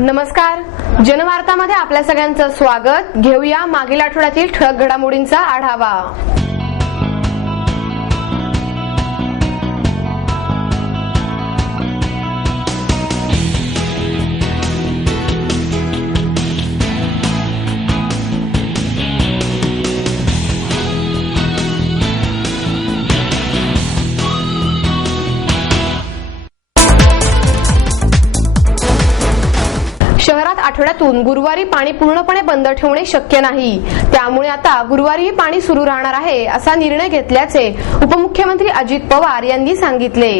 नमस्कार, जनवार्तामध्ये आपल्या सगळ्यांचं स्वागत। घेऊया मागील आठवड्यातील ठळक घडामोडींचा आढावा। शहरात आठवड्यातून गुरुवारी पाणी पूर्णपणे बंद ठेवणे शक्य नाही, त्यामुळे आता गुरुवारी पाणी सुरू राहणार आहे असा निर्णय घेतल्याचे उपमुख्यमंत्री अजित पवार यांनी सांगितले।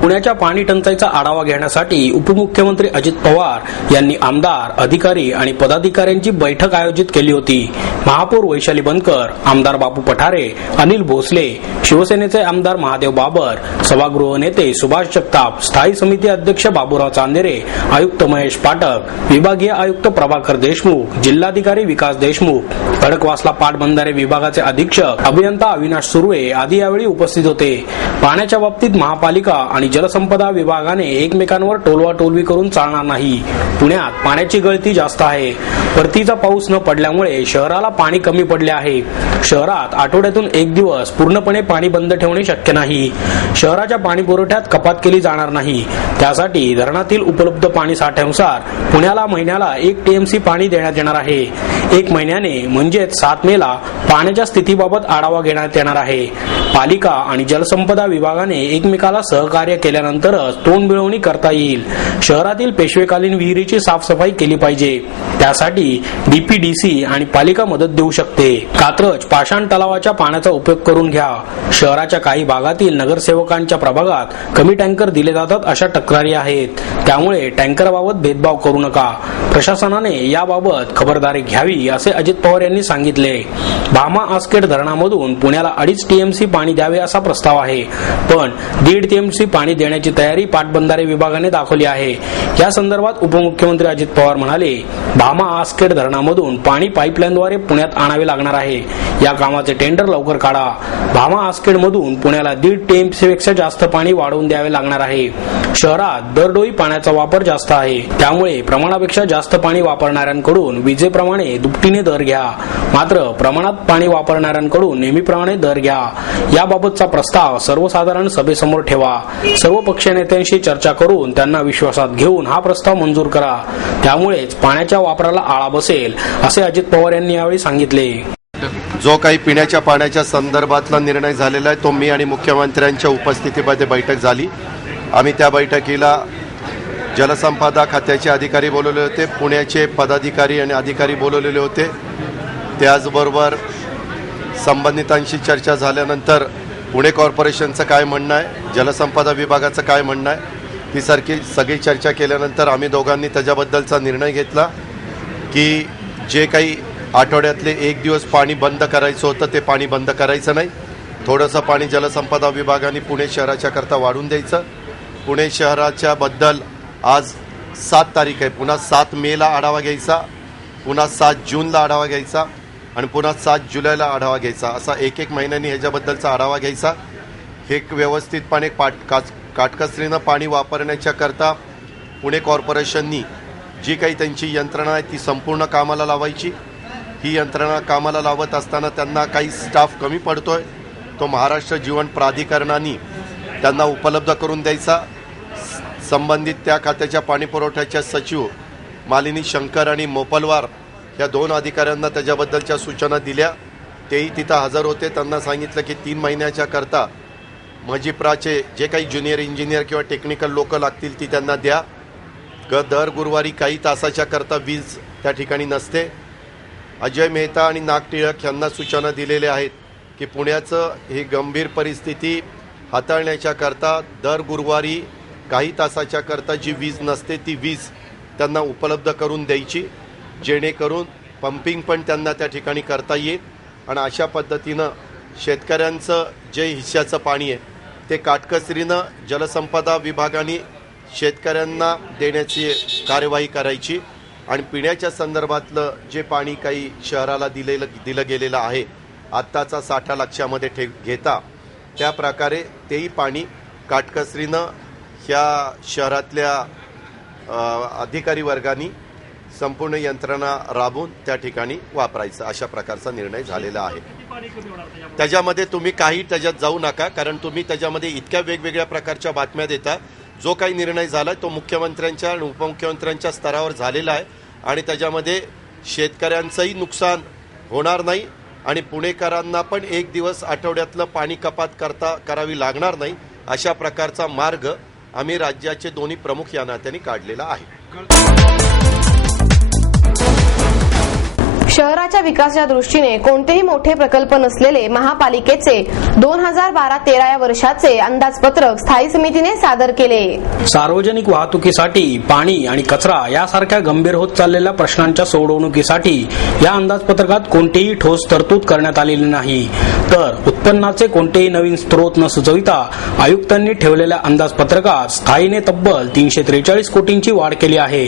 पुण्याच्या पाणी टंचाईचा आढावा घेण्यासाठी उपमुख्यमंत्री अजित पवार यांनी आमदार, अधिकारी आणि पदाधिकाऱ्यांची बैठक आयोजित केली होती। महापौर वैशाली बनकर, आमदार बापू पठारे, अनिल भोसले, शिवसेनेचे आमदार महादेव बाबर, सभागृह नेते सुभाष जगताप, स्थायी समिती अध्यक्ष बाबूराव चांदेरे, आयुक्त महेश पाठक, विभागीय आयुक्त प्रभाकर देशमुख, जिल्हाधिकारी विकास देशमुख, खडकवासला पाटबंधारे विभागाचे अधीक्षक अभियंता अविनाश सुर्वे आदी यावेळी उपस्थित होते। पाण्याच्या बाबतीत महापालिका आणि जलसंपदा विभागाने एकमेकांवर टोलवाटोलवी करून चालणार नाही। पुण्यात पाण्याची गळती जास्त आहे। परतीचा पाऊस न पडल्यामुळे शहराला पाणी कमी पडले आहे। शहरात आठवड्यातून एक दिवस पूर्णपणे पाणी बंद ठेवणे शक्य नाही। शहराच्या पाणी पुरवठ्यात कपात केली जाणार नाही। त्यासाठी धरणातील उपलब्ध पाणी साठ्यानुसार पुण्याला महिन्याला 1 टीएमसी पाणी देण्यात येणार आहे। 1 महिन्याने म्हणजेच 7 मेला पाण्याच्या स्थितीबाबत आढावा घेण्यात येणार आहे। पालिका आणि जलसंपदा विभागाने एकमेकाला सहकार्य केल्यानंतरच तोंड मिळवणी करता येईल। शहरातील पेशवेकालीन विहिरीची साफसफाई केली पाहिजे। त्यासाठी डीपीडीसी आणि पालिका मदत देऊ शकते। कात्रज पाषाण तलावाच्या पाण्याचा उपयोग करून घ्या। शहराच्या काही भागातील नगरसेवकांच्या प्रभागात कमी टँकर दिले जातात अशा तक्रारी आहेत, त्यामुळे टँकरबाबत भेदभाव करू नका। प्रशासनाने याबाबत खबरदारी घ्यावी असे अजित पवार यांनी सांगितले। भामा आसखेड धरणामधून पुण्याला 2.5 टीएमसी पाणी द्यावे असा प्रस्ताव आहे, पण 1.5 टीएमसी पाणी देण्याची तयारी पाटबंधारे विभागाने दाखवली आहे। या संदर्भात उपमुख्यमंत्री अजित पवार म्हणाले, भामा आसखेड धरणामधून पाणी पाईपलाईनद्वारे पुण्यात आणावे लागणार आहे। या कामाचे टेंडर लवकर काढा। भामा आसखेड मधून पुण्याला 1.5 टीएमसी पेक्षा जास्त पाणी वाढवून द्यावे लागणार आहे। शहरात दरडोई पाण्याचा वापर जास्त आहे, त्यामुळे प्रमाणापेक्षा जास्त पाणी वापरणाऱ्यांकडून विजेप्रमाणे दुपटीने दर घ्या, मात्र प्रमाणात पाणी वापरणाऱ्यांकडून नेहमीप्रमाणे दर घ्या। याबाबतचा प्रस्ताव सर्वसाधारण सभेसमोर ठेवा। सर्व पक्ष नेत्यांशी चर्चा करून त्यांना विश्वासात घेऊन हा प्रस्ताव मंजूर करा, त्यामुळेच पाण्याच्या वापराला आळा बसेल असे अजित पवार यांनी यावेळी सांगितले। जो काही पिण्याच्या पाण्याच्या संदर्भातला निर्णय झालेला आहे तो मी आणि मुख्यमंत्र्यांच्या उपस्थितीमध्ये बैठक झाली। आम्ही त्या बैठकीला जलसंपदा खात्याचे अधिकारी बोलवले होते, पुण्याचे पदाधिकारी आणि अधिकारी बोलवलेले होते। त्याचबरोबर संबंधितांशी चर्चा झाल्यानंतर पुणे कॉर्पोरेशनचं काय म्हणणं आहे, जलसंपदा विभागाचं काय म्हणणं आहे, ती सगळी चर्चा केल्यानंतर आम्ही दोघांनी त्याच्याबद्दलचा निर्णय घेतला की जे काही आठवड्यातले 1 दिवस पाणी बंद करायचं होतं ते पाणी बंद करायचं नाही। थोडंसं पाणी जलसंपदा विभागाने पुणे शहराच्या करता वाढून द्यायचं। पुणे शहराच्या बद्दल आज 7 तारीख आहे, पुन्हा 7 मेला आढावा घ्यायचा, पुन्हा 7 जूनला आढावा घ्यायचा आणि पुन्हा 7 जुलैला आढावा घ्यायचा। असा 1-1 महिन्यांनी ह्याच्याबद्दलचा आढावा घ्यायचा। हे व्यवस्थितपणे काटकसरीनं पाणी वापरण्याच्या करता पुणे कॉर्पोरेशननी जी काही त्यांची यंत्रणा आहे ती संपूर्ण कामाला लावायची। ही यंत्रणा कामाला लावत असताना त्यांना काही स्टाफ कमी पडतोय, तो महाराष्ट्र जीवन प्राधिकरणाने त्यांना उपलब्ध करून द्यायचा। संबंधित त्या खात्याच्या पाणी पुरवठ्याच्या सचिव मालिनी शंकर आणि मोपलवार या 2 अधिकाऱ्यांना त्याच्याबद्दलच्या सूचना दिल्या। तेही तिथं हजर होते। त्यांना सांगितलं की 3 महिन्याच्या करता मजिप्राचे जे काही ज्युनियर इंजिनियर किंवा टेक्निकल लोक लागतील ती त्यांना द्या। दर गुरुवारी काही तासाच्या करता वीज त्या ठिकाणी नसते। अजय मेहता आणि नाग टिळक यांना सूचना दिलेल्या आहेत की पुण्याचं ही गंभीर परिस्थिती हाताळण्याच्या करता दर गुरुवारी काही तासाच्या करता जी वीज नसते ती वीज त्यांना उपलब्ध करून द्यायची, जेणेकरून पंपिंग पण त्यांना त्या ठिकाणी करता येईल आणि अशा पद्धतीनं शेतकऱ्यांचं जे हिश्श्याचं पाणी आहे ते काटकसरीनं जलसंपदा विभागाने शेतकऱ्यांना देण्याची कार्यवाही करायची आणि पिण्याच्या संदर्भातलं जे पाणी काही शहराला दिलं गेलेलं आहे आत्ताचा साठा लक्षामध्ये घेता त्या प्रकारे तेही पाणी काटकसरीनं ह्या शहरातल्या अधिकारी वर्गांनी संपूर्ण यंत्रणा राबवून त्या ठिकाणी वापरायचं अशा प्रकारचा निर्णय झालेला आहे. त्याच्यामध्ये तुम्ही काही त्याच्यात जाऊ नका, कारण तुम्ही त्याच्यामध्ये इतक्या वेगवेगळ्या प्रकारच्या बातम्या देता. जो काही निर्णय झाला तो मुख्यमंत्र्यांच्या आणि उपमुख्यमंत्र्यांच्या स्तरावर झालेला आहे आणि त्याच्यामध्ये शेतकऱ्यांचंही नुकसान होणार नाही आणि पुणेकरांना पण एक दिवस आठवड्यातलं पाणी कपात करावी लागणार नाही अशा प्रकारचा मार्ग आम्ही राज्याचे दोन्ही प्रमुख या नात्याने काढलेला आहे. शहराच्या विकासाच्या दृष्टीने कोणतेही मोठे प्रकल्प नसलेले महापालिकेचे 2012-13 या वर्षाचे अंदाजपत्रक स्थायी समितीने सादर केले. सार्वजनिक वाहतुकीसाठी पाणी आणि कचरा यासारख्या गंभीर होत चाललेल्या प्रश्नांच्या सोडवणुकीसाठी या अंदाजपत्रकात कोणतीही ठोस तरतूद करण्यात आलेली नाही. तर उत्पन्नाचे कोणतेही नवीन स्रोत न सुचविता आयुक्तांनी ठेवलेल्या अंदाजपत्रकात स्थायीने तब्बल 343 कोटींची वाढ केली आहे.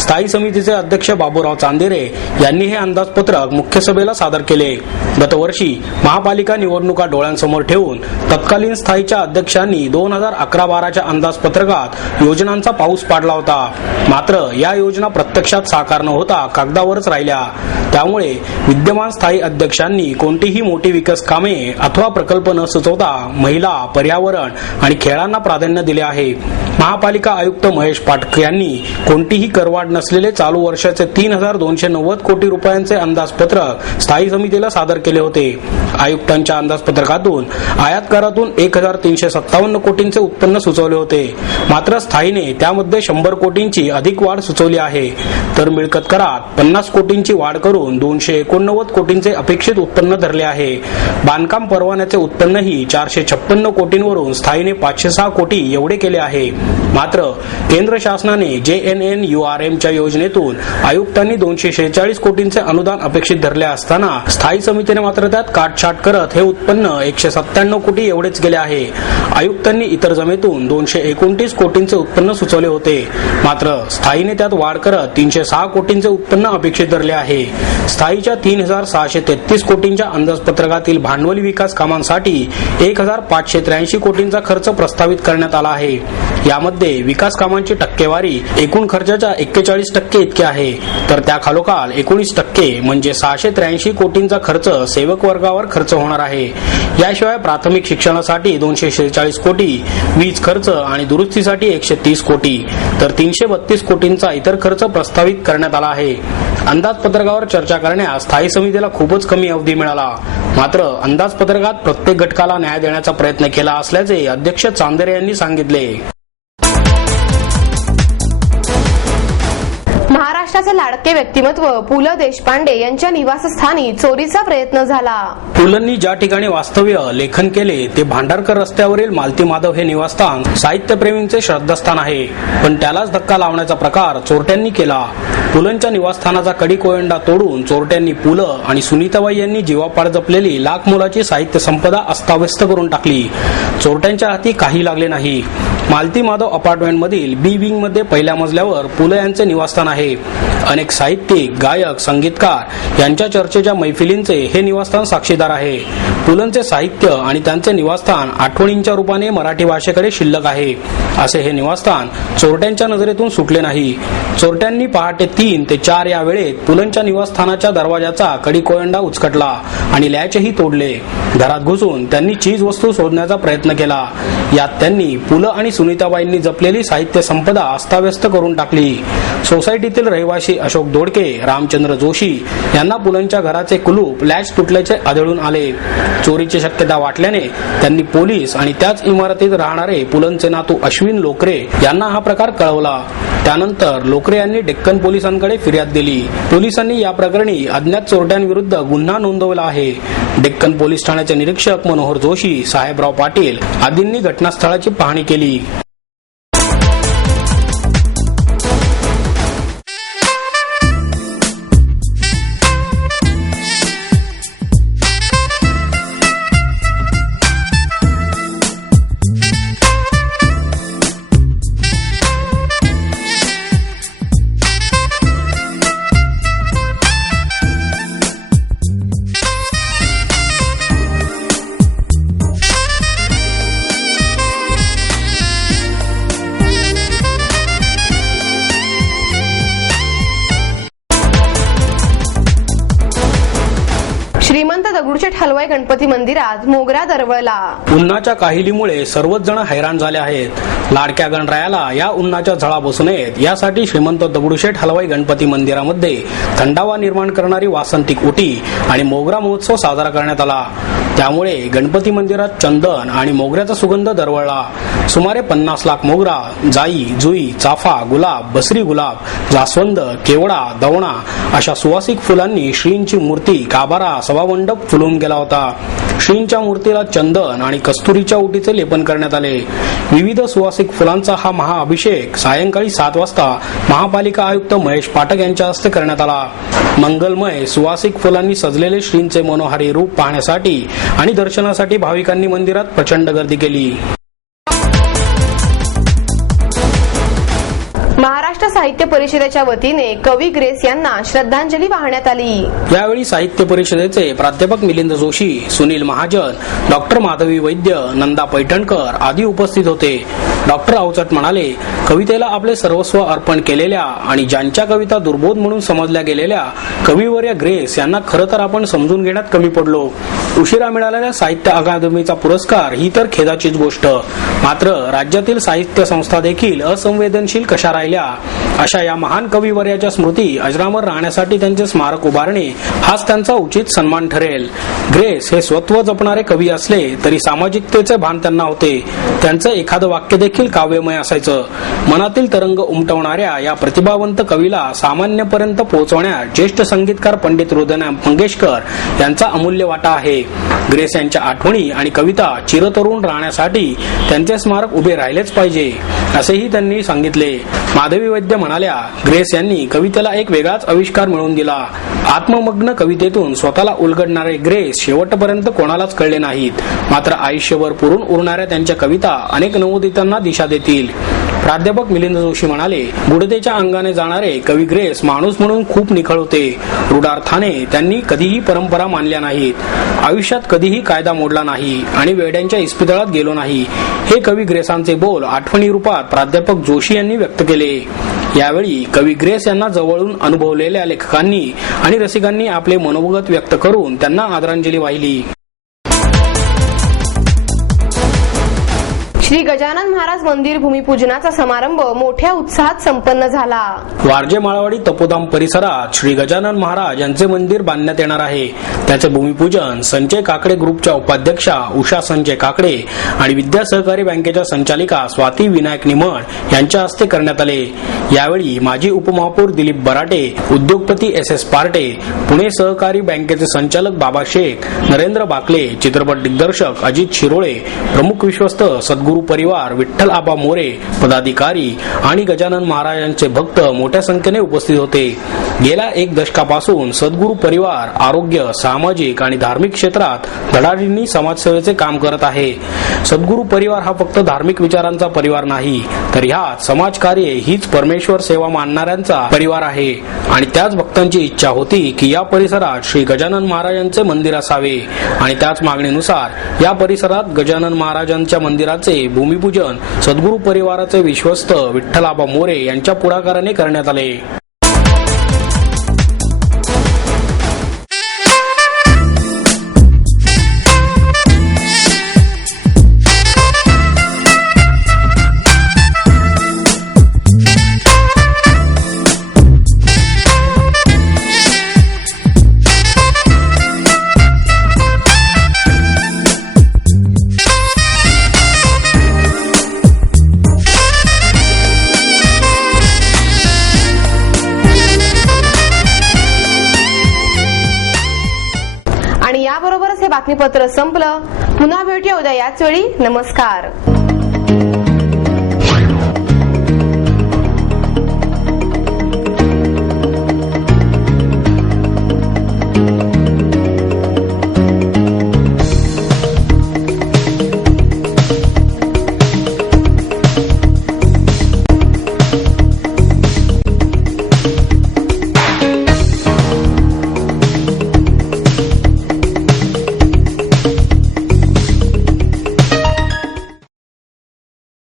स्थायी समितीचे अध्यक्ष बाबूराव चांदेरे यांनी हे अंदाजपत्रक मुख्य सभेला सादर केले. गतवर्षी महापालिका निवडणुका डोळ्यांसमोर ठेवून तत्कालीन स्थायीच्या अध्यक्षांनी 2011-12च्या अंदाजपत्रकात योजनांचा पाऊस पाडला होता. मात्र या योजना प्रत्यक्षात साकार न होता कागदावरच राहिल्या. त्यामुळे विद्यमान स्थायी अध्यक्षांनी कोणतीही मोठी विकास कामे अथवा प्रकल्प न सुचवता महिला, पर्यावरण आणि खेळांना प्राधान्य दिले आहे. महापालिका आयुक्त महेश पाटक यांनी कोणतीही करवाढ नसलेले चालू वर्षाचे 3,290 कोटी रुपयांचे अंदाजपत्रक स्थायी समितीला सादर केले होते. आयुक्तांच्या अंदाजपत्रकातून आयात करातून 1,357 कोटींचे उत्पन्न सुचवले होते. मात्र स्थायीने त्यामध्ये 100 कोटींची अधिक वाढ सुचवली आहे. तर मिळकत करात 50 कोटींची वाढ करून 289 कोटींचे अपेक्षित उत्पन्न धरले आहे. बांधकाम परवान्याचे उत्पन्नही 456 कोटींवरून स्थायीने 506 कोटी एवढे केले आहे. मात्र केंद्र शासनाने JNNURMच्या योजनेतून आयुक्तांनी 246 कोटींचे अनुदान अपेक्षित धरले असताना स्थायी समितीने मात्र त्यात काटछाट करत हे उत्पन्न 197 कोटी एवढेच गेले आहे. आयुक्तांनी इतर जमेतून 229 कोटींचे उत्पन्न सुचवले होते. मात्र स्थायीने त्यात वाढ करत 306 कोटींचे उत्पन्न अपेक्षित धरले आहे. स्थायीच्या 3,633 कोटींच्या अंदाजपत्रकातील भांडवली विकास कामांसाठी 1,583 कोटींचा खर्च प्रस्तावित करण्यात आला आहे. यामध्ये विकास कामांची टक्केवारी एकूण खर्चाच्या 41% इतकी आहे. तर त्या खालोखाल 19% म्हणजे 683 कोटींचा खर्च सेवक वर्गावर खर्च होणार आहे. याशिवाय प्राथमिक शिक्षणासाठी 246 कोटी, वीज खर्च आणि दुरुस्तीसाठी 130 कोटी तर 332 कोटींचा इतर खर्च प्रस्तावित करण्यात आला आहे. अंदाजपत्रकावर चर्चा करण्यास स्थायी समितीला खूपच कमी अवधी मिळाला. मात्र अंदाजपत्रकात प्रत्येक घटकाला न्याय देण्याचा प्रयत्न केला असल्याचे अध्यक्ष चांदेरे यांनी सांगितले. महाराष्ट्राचे लाडके व्यक्तिमत्व पु ल देशपांडे यांच्या निवासस्थानी चोरीचा प्रयत्न झाला. पुलंनी ज्या ठिकाणी वास्तव्य लेखन केले ते भांडारकर रस्त्यावरील मालती माधव हे निवासस्थान साहित्यप्रेमींचे श्रद्धास्थान आहे. पण त्यालाच धक्का लावण्याचा प्रकार चोरट्यांनी केला. पुलंच्या निवासस्थानाचा कडी कोयंडा तोडून चोरट्यांनी पु ल आणि सुनीताबाई यांनी जीवापाड जपलेली लाख मोलाची साहित्य संपदा अस्ताव्यस्त करून टाकली. चोरट्यांच्या हाती काही लागले नाही. मालती माधव अपार्टमेंट मधील बी विंग मध्ये पहिल्या मजल्यावर पु ल यांचे निवासस्थान आहे. अनेक साहित्यिक, गायक, संगीतकार यांच्या चर्चेच्या मैफिलींचे हे निवासस्थान साक्षीदार आहे. पुलंचे साहित्य आणि त्यांचे निवासस्थान आठवणींच्या रूपाने मराठी भाषेकडे शिल्लक आहे. असे हे निवासस्थान चोरट्यांच्या नजरेतून सुटले नाही. चोरट्यांनी पहाटे 3 ते 4 या वेळेत पुलंच्या निवासस्थानाच्या दरवाजाचा कडी कोयंडा उचकटला आणि लॅचही तोडले. घरात घुसून त्यांनी चीज वस्तू शोधण्याचा प्रयत्न केला. यात त्यांनी पुलं आणि सुनीताबाईंनी जपलेली साहित्य संपदा अस्ताव्यस्त करून टाकली. सोसायटीतील रहिवासी अशोक दोडके, रामचंद्र जोशी यांना पुलंच्या घराचे कुलूप लॅच तुटल्याचे आढळून आले. चोरीची शक्यता वाटल्याने त्यांनी पोलीस आणि त्याच इमारतीत राहणारे पुलंचे नातू अश्विन लोकरे यांना हा प्रकार कळवला. त्यानंतर लोकरे यांनी डेक्कन पोलिसांकडे फिर्याद दिली. पोलिसांनी या प्रकरणी अज्ञात चोरट्यांविरुद्ध गुन्हा नोंदवला आहे. डेक्कन पोलीस ठाण्याचे निरीक्षक मनोहर जोशी, साहेबराव पाटील आदींनी घटनास्थळाची पाहणी केली. गणपती मंदिरात मोगरा दरवळला. उन्हाच्या काहिलीमुळे सर्वच जण हैराण झाले आहेत. लाडक्या गणरायाला या उन्हाच्या झळा बसू नयेत यासाठी श्रीमंत दगडूशेठ हलवाई गणपती मंदिरामध्ये थंडावा निर्माण करणारी वासंतिक उटी आणि मोगरा महोत्सव साजरा करण्यात आला. त्यामुळे गणपती मंदिरात चंदन आणि मोगऱ्याचा सुगंध दरवळला. सुमारे 50 लाख मोगरा, जाई, जुई, चाफा, गुलाब, बसरी गुलाब, जास्वंद, केवडा, दवणा अशा सुवासिक फुलांनी श्रींची मूर्ती, गाभारा, सभामंडप फुलून गेला होता. श्रींच्या मूर्तीला चंदन आणि कस्तुरीच्या उटीचे लेपन करण्यात आले. विविध सुवासिक फुलांचा हा महाअभिषेक सायंकाळी 7 वाजता महापालिका आयुक्त महेश पाठक यांच्या हस्ते करण्यात आला. मंगलमय सुवासिक फुलांनी सजलेले श्रींचे मनोहारी रूप पाहण्यासाठी आणि दर्शनासाठी भाविकांनी मंदिरात प्रचंड गर्दी केली. महाराष्ट्र साहित्य परिषदेच्या वतीने कवी ग्रेस यांना श्रद्धांजली वाहण्यात आली. यावेळी साहित्य परिषदेचे प्राध्यापक मिलिंद जोशी, सुनील महाजन, डॉक्टर माधवी वैद्य, नंदा पैठणकर आदी उपस्थित होते. डॉक्टर अवचट म्हणाले, कवितेला आपले सर्वस्व अर्पण केलेल्या आणि ज्यांच्या कविता दुर्बोध म्हणून समजल्या गेलेल्या कविवर्य ग्रेस यांना खरं तर आपण समजून घेण्यात कमी पडलो. उशिरा मिळालेल्या साहित्य अकादमीचा पुरस्कार ही तर खेदाचीच गोष्ट. मात्र राज्यातील साहित्य संस्था देखील असंवेदनशील कशा राहिल्या? अशा या महान कविवर्याच्या स्मृती अजरामर राहण्यासाठी त्यांचे स्मारक उभारणे हाच त्यांचा उचित सन्मान ठरेल. ग्रेस हे स्वत्व जपणारे कवी असले तरी सामाजिकतेचे भान त्यांना होते. त्यांचं एखादं वाक्य देखील काव्यमय असायचं. मनातील तरंग उमटवणाऱ्या या प्रतिभावंत कवीला सामान्यपर्यंत पोहोचवण्यात ज्येष्ठ संगीतकार पंडित हृदय मंगेशकर यांचा अमूल्य वाटा आहे. ग्रेस यांच्या आठवणी आणि कविता चिरतरुण राहण्यासाठी त्यांचे स्मारक उभे राहिलेच पाहिजे असेही त्यांनी सांगितले. माधवी वैद्य म्हणाल्या, ग्रेस यांनी कवितेला एक वेगळाच आविष्कार मिळवून दिला. आत्ममग्न कवितेतून स्वतःला उलगडणारे ग्रेस शेवटपर्यंत कोणालाच कळले नाहीत. मात्र आयुष्यभर पुरून उरणाऱ्या त्यांच्या कविता अनेक नवोदितांना दिशा देतील. प्राध्यापक मिलिंद जोशी म्हणाले, बुडतेच्या अंगाने जाणारे कवी ग्रेस माणूस म्हणून खूप निखळ होते. रूढार्थाने त्यांनी कधीही परंपरा मानल्या नाहीत. आयुष्यात कधीही कायदा मोडला नाही आणि वेड्यांच्या इस्पितळात गेलो नाही. हे कवी ग्रेसांचे बोल आठवणी रूपात प्राध्यापक जोशी यांनी व्यक्त केले. यावेळी कवी ग्रेस यांना जवळून अनुभवलेल्या लेखकांनी आणि रसिकांनी आपले मनोगत व्यक्त करून त्यांना आदरांजली वाहिली. श्री गजानन महाराज मंदिर भूमिपूजनाचा समारंभ मोठ्या उत्साहात संपन्न झाला. वारजे माळवाडी तपोधाम परिसरात श्री गजानन महाराज यांचे मंदिर बांधण्यात येणार आहे. त्याचे भूमिपूजन संजय काकडे ग्रुपच्या उपाध्यक्षा उषा संजय काकडे आणि विद्या सहकारी बँकेच्या संचालिका स्वाती विनायक निमण यांच्या हस्ते करण्यात आले. यावेळी माजी उपमहापौर दिलीप बराटे, उद्योगपती SS पार्टे, पुणे सहकारी बँकेचे संचालक बाबा शेख, नरेंद्र बाकले, चित्रपट दिग्दर्शक अजित शिरोळे, प्रमुख विश्वस्त सद्गुरू परिवार, विठ्ठल आबा मोरे, पदाधिकारी आणि गजानन महाराजांचे भक्त मोठ्या संख्येने उपस्थित होते. गेल्या 1 दशकापासून सद्गुरू परिवार आरोग्य, सामाजिक आणि धार्मिक क्षेत्रात धडाडीने समाजसेवेचे काम करत आहे. सद्गुरू परिवार हा फक्त धार्मिक विचारांचा परिवार नाही, तर ह्यात समाजकार्य हीच परमेश्वर सेवा मानणाऱ्यांचा परिवार आहे. आणि त्याच भक्तांची इच्छा होती की या परिसरात श्री गजानन महाराजांचे मंदिर असावे आणि त्याच मागणीनुसार या परिसरात गजानन महाराजांच्या मंदिराचे भूमिपूजन सद्गुरू परिवाराचे विश्वस्त विठ्ठल आबा मोरे यांच्या पुढाकाराने करण्यात आले. आणि याबरोबरच हे बातमीपत्र संपलं. पुन्हा भेटूया उद्या याच वेळी. नमस्कार.